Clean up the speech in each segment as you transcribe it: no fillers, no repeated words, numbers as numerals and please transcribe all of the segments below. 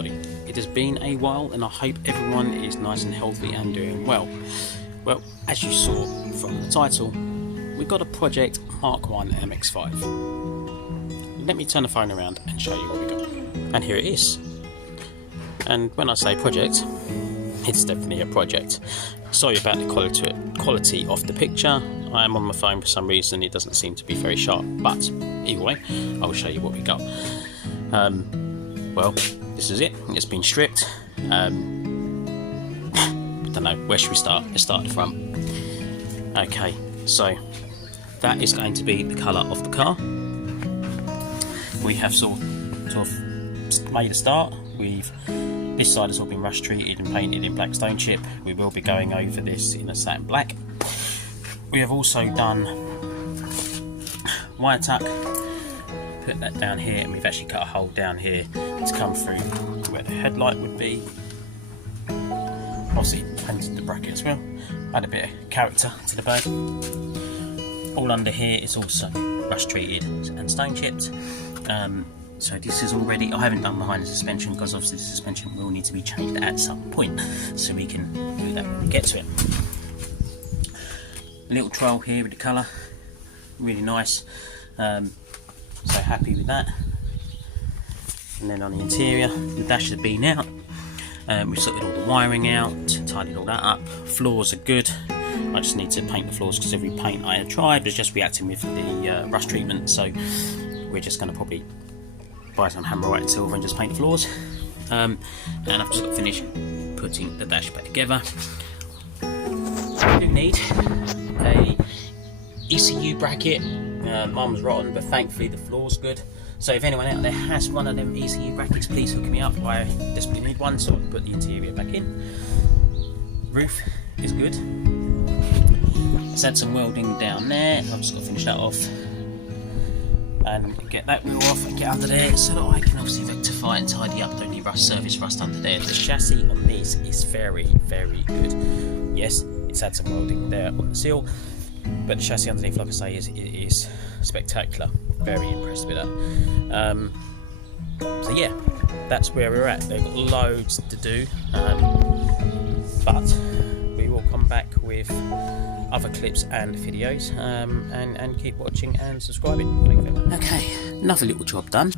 everybody, it has been a while and I hope everyone is nice and healthy and doing well. Well, as you saw from the title, we've got a Project Mark 1 MX5. Let me turn the phone around and show you what we got. And here it is. And when I say project, it's definitely a project. Sorry about the quality of the picture. I am on my phone for some reason, it doesn't seem to be very sharp, but either way, I'll show you what we got. Well, this is it. It's been stripped. Don't know, where should we start? Let's start at the front. Okay, so that is going to be the colour of the car. We have sort of made a start. This side has all been rust treated and painted in black stone chip. We will be going over this in a satin black. We have also done wire tuck, put that down here, and we've actually cut a hole down here to come through where the headlight would be. Obviously painted the bracket as well, add a bit of character to the bird. All under here is also rust treated and stone chipped. So this is all ready. I haven't done behind the suspension because obviously the suspension will need to be changed at some point, so we can do that when we get to it. A little trail here with the colour, really nice. So happy with that. And then on the interior, the dash has been out. We've sorted all the wiring out, tidied all that up. Floors are good. I just need to paint the floors because every paint I had tried was just reacting with the rust treatment. So we're just going to probably buy some hammer white silver and just paint the floors. And I've just got to finish putting the dash back together. I do need a ECU bracket. Mine was rotten, but thankfully the floor's good. So if anyone out there has one of them ECU brackets, please hook me up. I desperately need one so I can put the interior back in. Roof is good. Let's add some welding down there. I've just got to finish that off and get that wheel off and get under there so that I can obviously rectify and tidy up the surface rust under there. The chassis on this is very, very good. Yes, it's had some welding there on the seal, but the chassis underneath, like I say, is spectacular. Very impressed with that. So yeah, that's where we're at. They've got loads to do, but we will come back with other clips and videos, and keep watching and subscribing. Thank you very much. Okay, another little job done.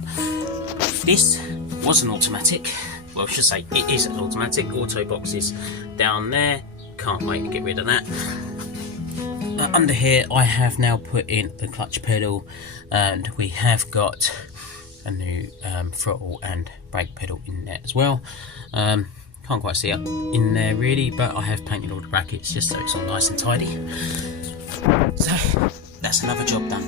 This was an automatic. Well, I should say it is an automatic. Auto boxes down there. Can't wait to get rid of that. Under here I have now put in the clutch pedal, and we have got a new throttle and brake pedal in there as well. Can't quite see up in there really, but I have painted all the brackets just so it's all nice and tidy. So that's another job done.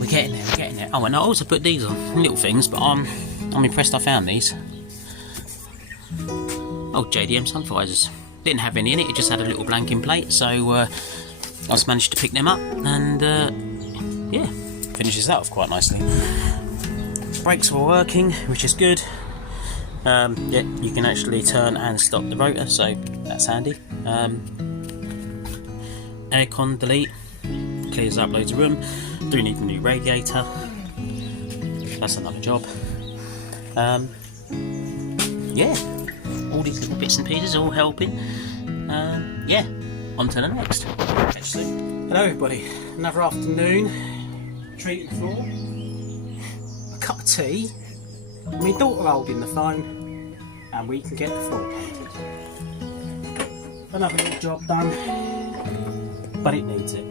We're getting there, we're getting there. Oh, and I also put these on, little things, but I'm impressed I found these. Oh, JDM sun visors. Didn't have any in it, it just had a little blanking plate, so I just managed to pick them up, and yeah, finishes that off quite nicely. Brakes were working, which is good. Yeah, you can actually turn and stop the rotor, so that's handy. Aircon delete, clears up loads of room. Do need a new radiator, that's another job. Yeah, all these little bits and pieces all helping. Yeah, on to the next. Actually, hello everybody, another afternoon, treating the floor, a cup of tea, my daughter holding the phone, and we can get the floor painted. Another little job done, but it needs it.